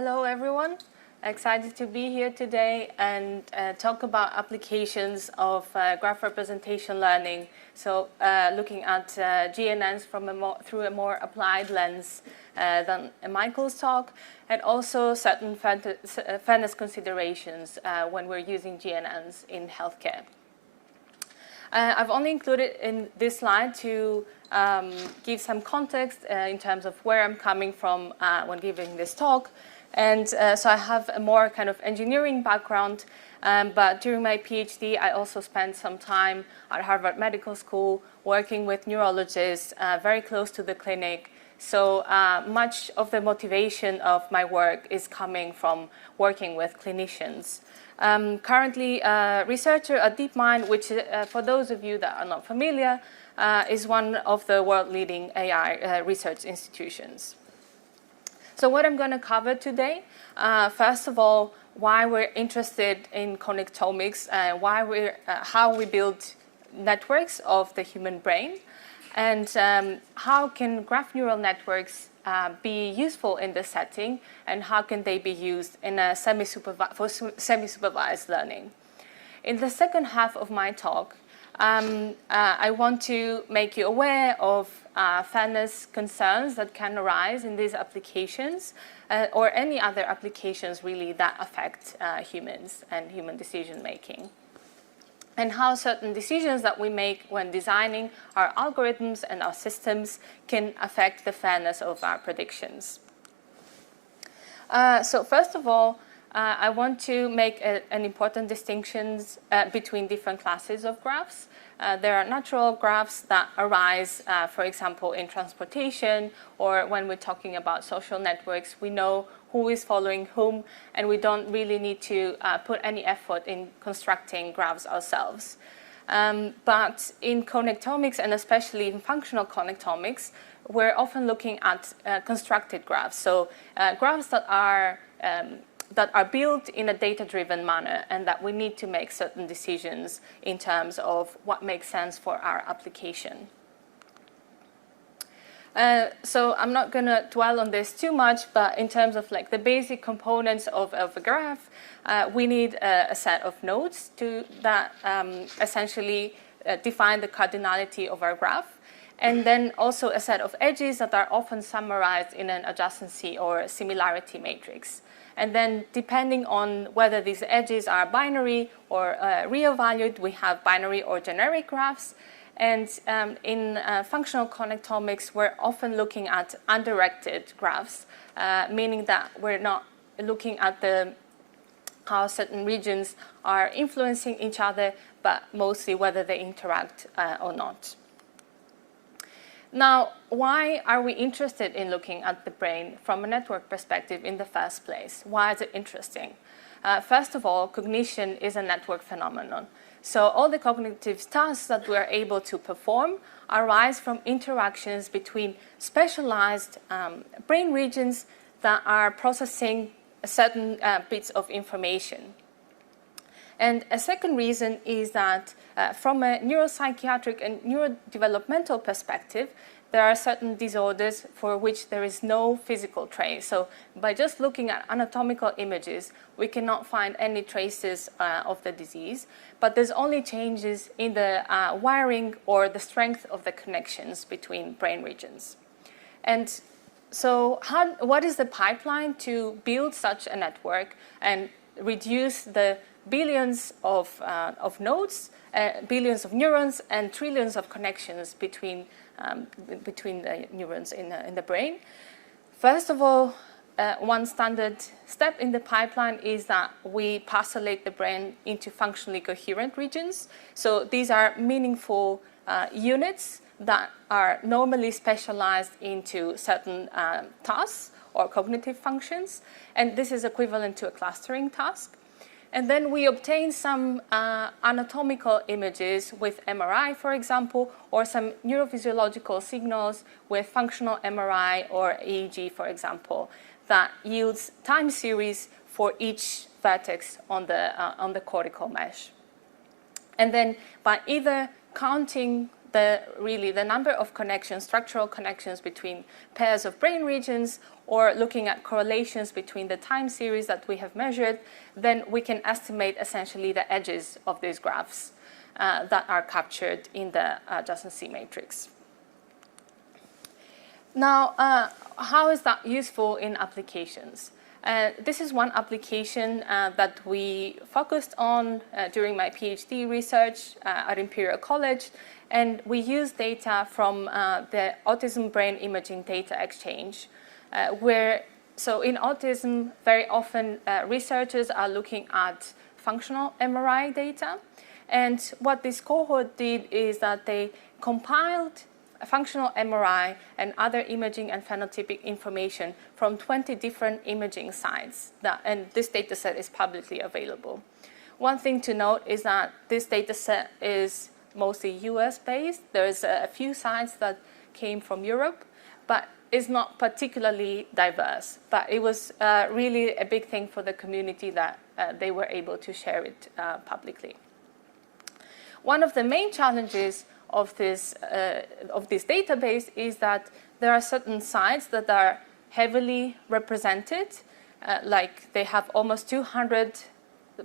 Hello, everyone. Excited to be here today and talk about applications of graph representation learning. So looking at GNNs through a more applied lens than Michael's talk, and also certain fairness considerations when we're using GNNs in healthcare. I've only included in this slide to give some context in terms of where I'm coming from when giving this talk. And so I have a more kind of engineering background, but during my PhD, I also spent some time at Harvard Medical School working with neurologists very close to the clinic. So much of the motivation of my work is coming from working with clinicians. Currently a researcher at DeepMind, which for those of you that are not familiar, is one of the world-leading AI research institutions. So what I'm going to cover today, first of all, why we're interested in connectomics, how we build networks of the human brain, and how can graph neural networks be useful in this setting, and how can they be used in a semi-supervised learning. In the second half of my talk, I want to make you aware of fairness concerns that can arise in these applications or any other applications really that affect humans and human decision making, and how certain decisions that we make when designing our algorithms and our systems can affect the fairness of our predictions. So first of all, I want to make an important distinction between different classes of graphs. There are natural graphs that arise, for example, in transportation, or when we're talking about social networks, we know who is following whom, and we don't really need to put any effort in constructing graphs ourselves. But in connectomics, and especially in functional connectomics, we're often looking at constructed graphs. So graphs that are built in a data-driven manner, and that we need to make certain decisions in terms of what makes sense for our application. So I'm not going to dwell on this too much, but in terms of like the basic components of a graph, we need a set of nodes that essentially define the cardinality of our graph, and then also a set of edges that are often summarized in an adjacency or similarity matrix. And then depending on whether these edges are binary or real valued, we have binary or generic graphs. And in functional connectomics, we're often looking at undirected graphs, meaning that we're not looking at how certain regions are influencing each other, but mostly whether they interact or not. Now, why are we interested in looking at the brain from a network perspective in the first place? Why is it interesting? First of all, cognition is a network phenomenon. So all the cognitive tasks that we are able to perform arise from interactions between specialized brain regions that are processing certain bits of information. And a second reason is that from a neuropsychiatric and neurodevelopmental perspective, there are certain disorders for which there is no physical trace. So by just looking at anatomical images, we cannot find any traces of the disease, but there's only changes in the wiring or the strength of the connections between brain regions. And so what is the pipeline to build such a network and reduce the billions of nodes, billions of neurons, and trillions of connections between the neurons in the brain? First of all, one standard step in the pipeline is that we parcellate the brain into functionally coherent regions. So these are meaningful units that are normally specialized into certain tasks or cognitive functions, and this is equivalent to a clustering task. And then we obtain some anatomical images with MRI, for example, or some neurophysiological signals with functional MRI or EEG, for example, that yields time series for each vertex on the cortical mesh. And then by either counting really the number of connections, structural connections between pairs of brain regions, or looking at correlations between the time series that we have measured, then we can estimate essentially the edges of these graphs that are captured in the adjacency matrix. Now, how is that useful in applications? This is one application that we focused on during my PhD research at Imperial College, and we used data from the Autism Brain Imaging Data Exchange, so in autism, very often researchers are looking at functional MRI data, and what this cohort did is that they compiled functional MRI and other imaging and phenotypic information from 20 different imaging sites, and this data set is publicly available. One thing to note is that this data set is mostly US-based. There's a few sites that came from Europe, but is not particularly diverse. But it was really a big thing for the community that they were able to share it publicly. One of the main challenges of this database is that there are certain sites that are heavily represented, like they have almost 200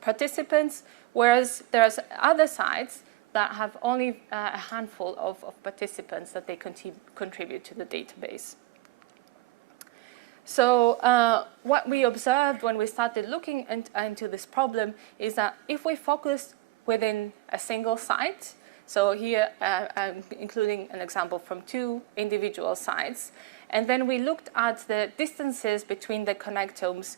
participants, whereas there's other sites that have only a handful of participants that they contribute to the database. So what we observed when we started looking into this problem is that if we focus within a single site, so here I'm including an example from 2 individual sites, and then we looked at the distances between the connectomes.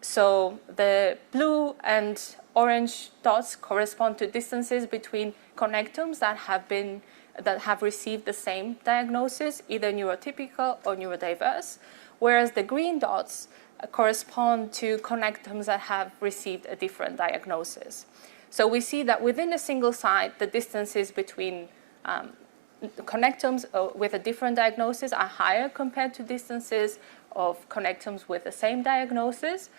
So the blue and orange dots correspond to distances between connectomes that have received the same diagnosis, either neurotypical or neurodiverse, whereas the green dots correspond to connectomes that have received a different diagnosis. So we see that within a single site, the distances between connectomes with a different diagnosis are higher compared to distances of connectomes with the same diagnosis,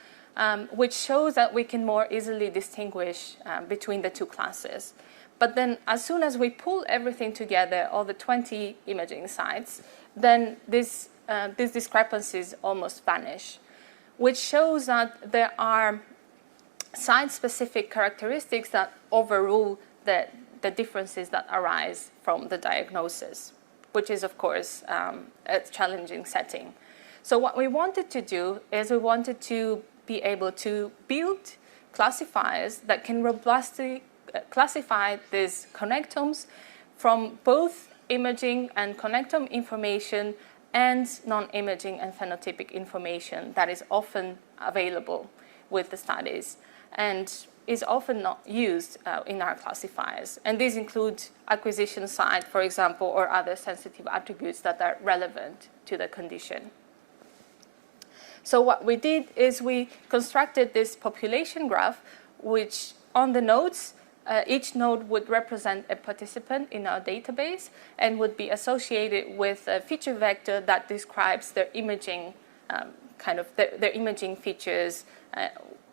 which shows that we can more easily distinguish between the 2 classes. But then as soon as we pull everything together, all the 20 imaging sites, then these discrepancies almost vanish, which shows that there are site-specific characteristics that overrule the differences that arise from the diagnosis, which is, of course, a challenging setting. So what we wanted to do is we wanted to be able to build classifiers that can robustly classify these connectomes from both imaging and connectome information and non-imaging and phenotypic information that is often available with the studies and is often not used in our classifiers. And these include acquisition site, for example, or other sensitive attributes that are relevant to the condition. So what we did is we constructed this population graph, which on the nodes, each node would represent a participant in our database and would be associated with a feature vector that describes their imaging, their imaging features.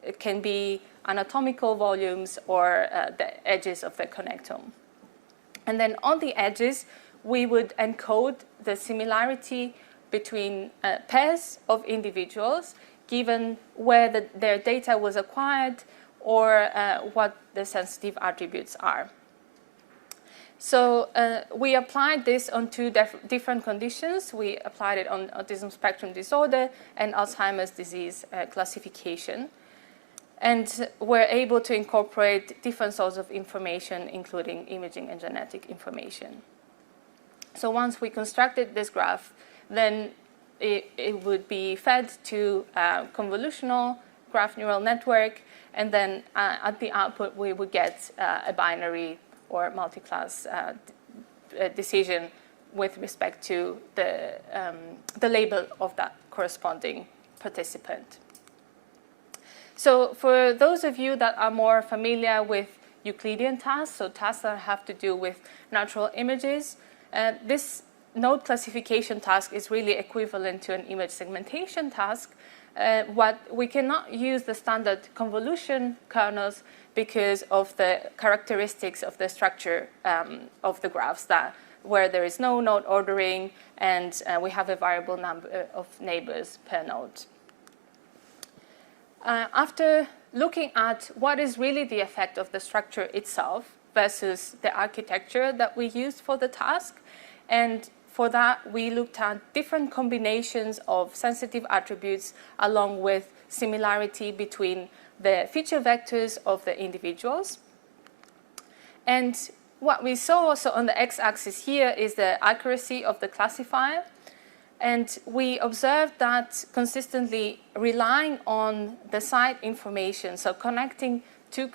It can be anatomical volumes or the edges of the connectome. And then on the edges, we would encode the similarity between pairs of individuals, given where their data was acquired or what the sensitive attributes are. So we applied this on 2 different conditions. We applied it on autism spectrum disorder and Alzheimer's disease classification. And we're able to incorporate different sources of information, including imaging and genetic information. So once we constructed this graph, then it would be fed to a convolutional graph neural network, and then at the output we would get a binary or multi-class decision with respect to the label of that corresponding participant. So for those of you that are more familiar with Euclidean tasks, so tasks that have to do with natural images, this node classification task is really equivalent to an image segmentation task. What we cannot use the standard convolution kernels because of the characteristics of the structure of the graphs, that where there is no node ordering and we have a variable number of neighbors per node. After looking at what is really the effect of the structure itself versus the architecture that we used for the task, and for that we looked at different combinations of sensitive attributes along with similarity between the feature vectors of the individuals. And what we saw also on the x-axis here is the accuracy of the classifier. And we observed that consistently relying on the site information, so connecting two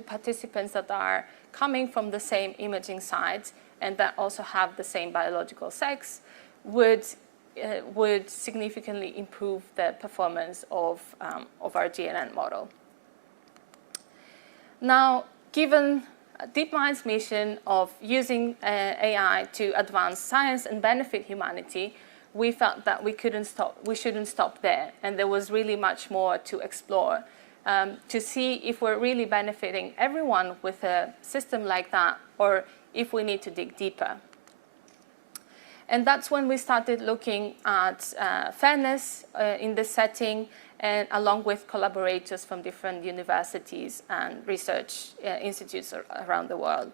participants that are coming from the same imaging site and that also have the same biological sex, would significantly improve the performance of our GNN model. Now, given DeepMind's mission of using AI to advance science and benefit humanity, we felt that we shouldn't stop there, and there was really much more to explore to see if we're really benefiting everyone with a system like that, or if we need to dig deeper. And that's when we started looking at fairness in this setting, and along with collaborators from different universities and research institutes around the world.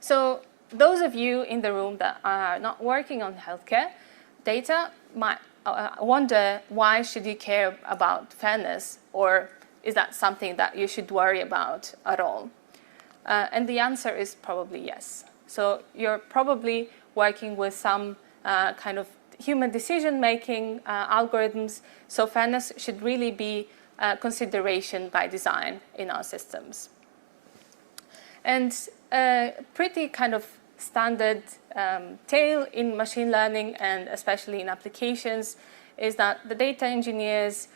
So those of you in the room that are not working on healthcare data might wonder, why should you care about fairness, or is that something that you should worry about at all? And the answer is probably yes. So you're probably working with some kind of human decision-making algorithms, so fairness should really be a consideration by design in our systems. And pretty kind of standard tale in machine learning, and especially in applications, is that the data engineers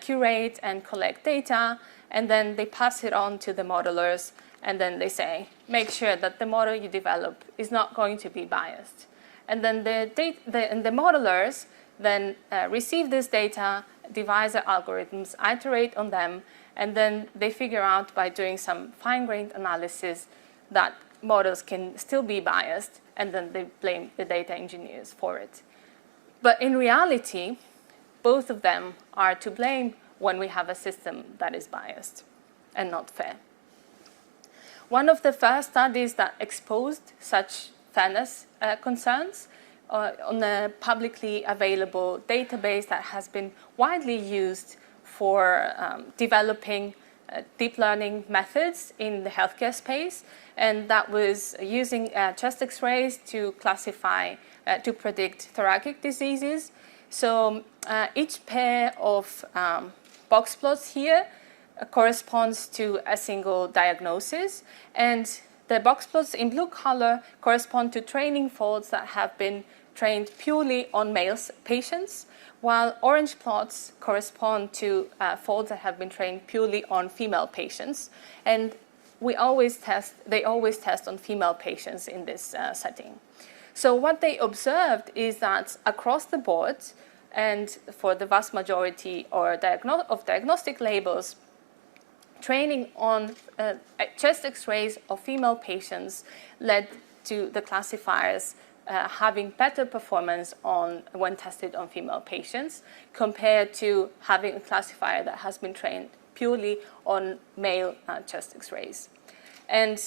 curate and collect data, and then they pass it on to the modelers, and then they say, make sure that the model you develop is not going to be biased. And then the modelers then receive this data, devise their algorithms, iterate on them, and then they figure out by doing some fine-grained analysis that models can still be biased, and then they blame the data engineers for it. But in reality, both of them are to blame when we have a system that is biased and not fair. One of the first studies that exposed such fairness concerns on a publicly available database that has been widely used for developing deep learning methods in the healthcare space, and that was using chest X-rays to classify, to predict thoracic diseases. So each pair of box plots here corresponds to a single diagnosis, and the box plots in blue color correspond to training folds that have been trained purely on male patients, while orange plots correspond to folds that have been trained purely on female patients. And they always test on female patients in this setting. So what they observed is that across the board, and for the vast majority of diagnostic labels, training on chest X-rays of female patients led to the classifiers having better performance when tested on female patients, compared to having a classifier that has been trained purely on male chest X-rays. And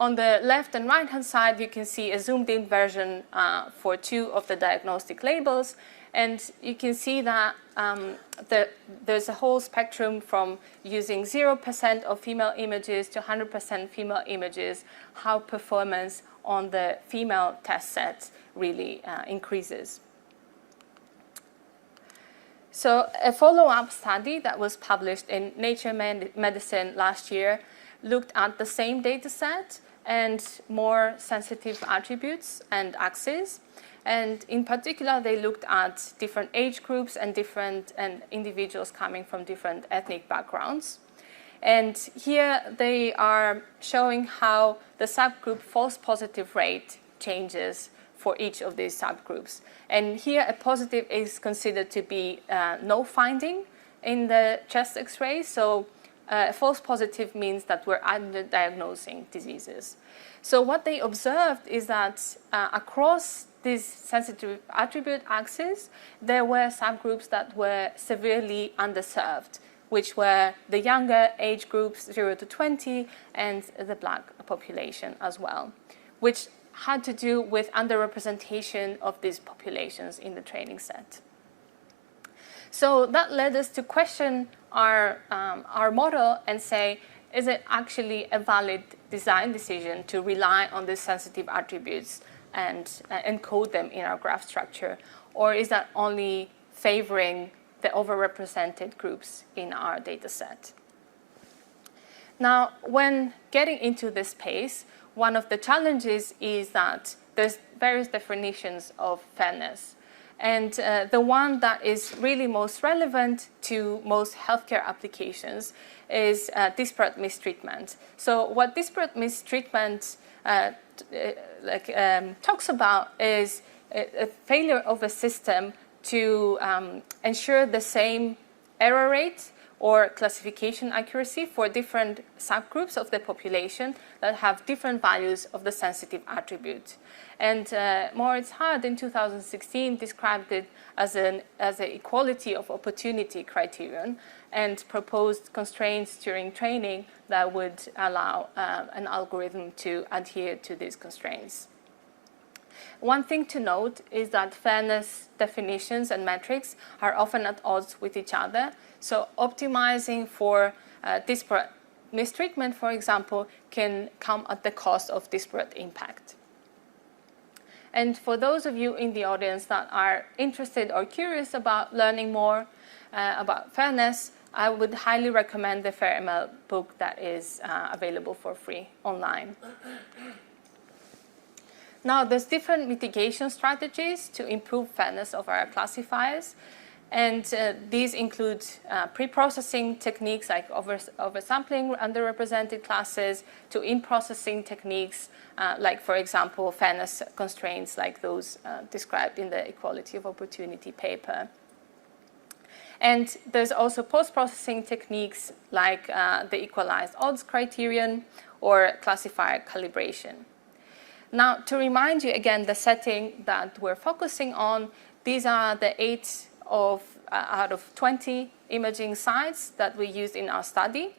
on the left and right-hand side, you can see a zoomed-in version for two of the diagnostic labels. And you can see that there's a whole spectrum from using 0% of female images to 100% female images, how performance on the female test set really increases. So a follow-up study that was published in Nature Medicine last year looked at the same data set and more sensitive attributes and axes. And in particular, they looked at different age groups and individuals coming from different ethnic backgrounds. And here they are showing how the subgroup false positive rate changes for each of these subgroups. And here a positive is considered to be no finding in the chest X-ray. So false positive means that we're underdiagnosing diseases. So what they observed is that across this sensitive attribute axis, there were subgroups that were severely underserved, which were the younger age groups, 0 to 20, and the Black population as well, which had to do with underrepresentation of these populations in the training set. So that led us to question our model and say, is it actually a valid design decision to rely on these sensitive attributes and encode them in our graph structure? Or is that only favoring the overrepresented groups in our data set? Now, when getting into this space, one of the challenges is that there's various definitions of fairness. And the one that is really most relevant to most healthcare applications is disparate mistreatment. So what disparate mistreatment talks about is a failure of a system to ensure the same error rate or classification accuracy for different subgroups of the population that have different values of the sensitive attribute. And Moritz Hard in 2016 described it as an equality of opportunity criterion and proposed constraints during training that would allow an algorithm to adhere to these constraints. One thing to note is that fairness definitions and metrics are often at odds with each other. So optimizing for disparate mistreatment, for example, can come at the cost of disparate impact. And for those of you in the audience that are interested or curious about learning more about fairness, I would highly recommend the FairML book that is available for free online. Now, there's different mitigation strategies to improve fairness of our classifiers. And these include pre-processing techniques like oversampling underrepresented classes, to in-processing techniques like, for example, fairness constraints like those described in the Equality of Opportunity paper. And there's also post-processing techniques like the equalized odds criterion or classifier calibration. Now, to remind you again, the setting that we're focusing on, these are the 8 out of 20 imaging sites that we used in our study.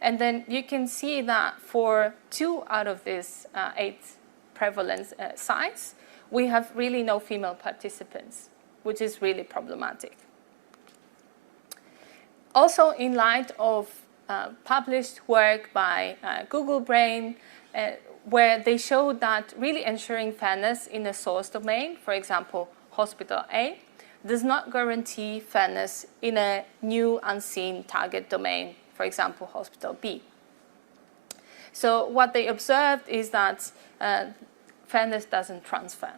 And then you can see that for 2 out of these 8 prevalence sites, we have really no female participants, which is really problematic. Also, in light of published work by Google Brain, where they showed that really ensuring fairness in a source domain, for example, hospital A, does not guarantee fairness in a new unseen target domain, for example, hospital B. So what they observed is that fairness doesn't transfer.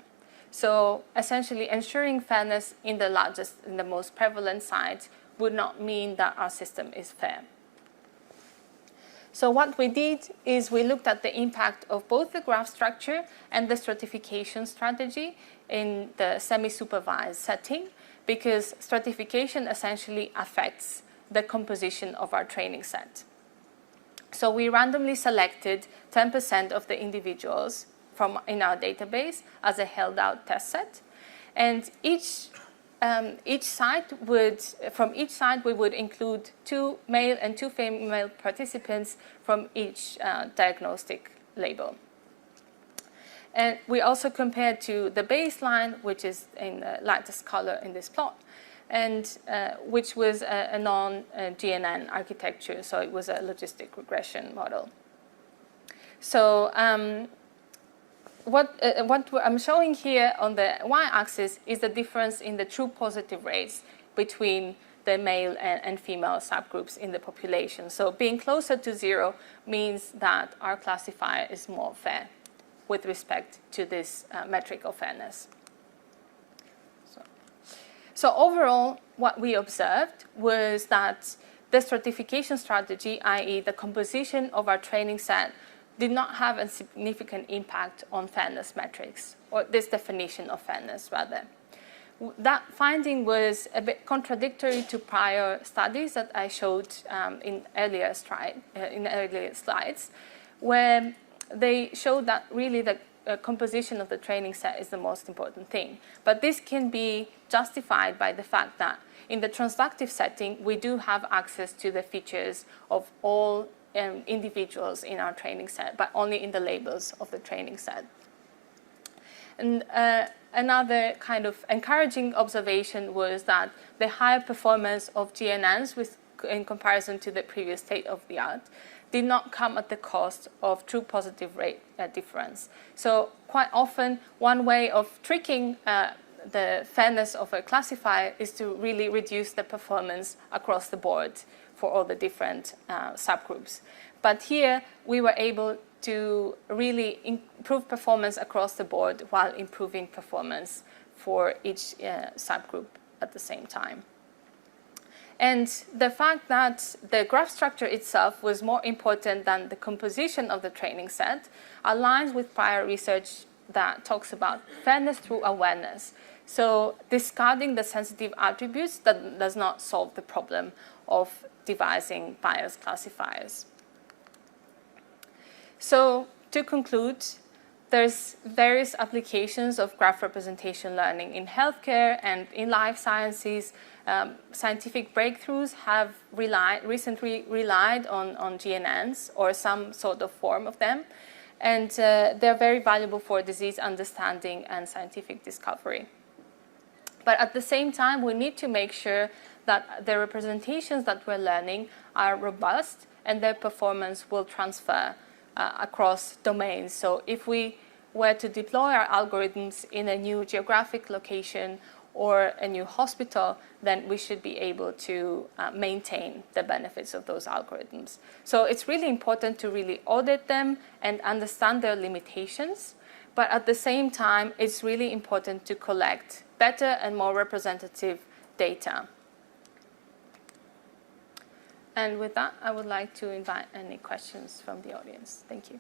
So essentially ensuring fairness in the most prevalent sites would not mean that our system is fair. So what we did is we looked at the impact of both the graph structure and the stratification strategy in the semi-supervised setting, because stratification essentially affects the composition of our training set. So we randomly selected 10% of the individuals in our database as a held-out test set, and from each site we would include 2 male and 2 female participants from each diagnostic label. And we also compared to the baseline, which is in the lightest color in this plot, and which was a non-GNN architecture, so it was a logistic regression model. So what I'm showing here on the y-axis is the difference in the true positive rates between the male and female subgroups in the population. So being closer to 0 means that our classifier is more fair with respect to this metric of fairness. So overall, what we observed was that the stratification strategy, i.e. the composition of our training set, did not have a significant impact on fairness metrics, or this definition of fairness, rather. that finding was a bit contradictory to prior studies that I showed in earlier slides, where they showed that really the composition of the training set is the most important thing. But this can be justified by the fact that in the transductive setting, we do have access to the features of all individuals in our training set, but only in the labels of the training set. And another kind of encouraging observation was that the higher performance of GNNs in comparison to the previous state of the art did not come at the cost of true positive rate difference. So quite often, one way of tricking the fairness of a classifier is to really reduce the performance across the board for all the different subgroups. But here, we were able to really improve performance across the board while improving performance for each subgroup at the same time. And the fact that the graph structure itself was more important than the composition of the training set aligns with prior research that talks about fairness through awareness. So discarding the sensitive attributes that does not solve the problem of devising biased classifiers. So to conclude, there's various applications of graph representation learning in healthcare and in life sciences. Scientific breakthroughs have recently relied on GNNs or some sort of form of them. And they're very valuable for disease understanding and scientific discovery. But at the same time, we need to make sure that the representations that we're learning are robust and their performance will transfer across domains. So if we were to deploy our algorithms in a new geographic location or a new hospital, then we should be able to maintain the benefits of those algorithms. So it's really important to really audit them and understand their limitations. But at the same time, it's really important to collect better and more representative data. And with that, I would like to invite any questions from the audience. Thank you.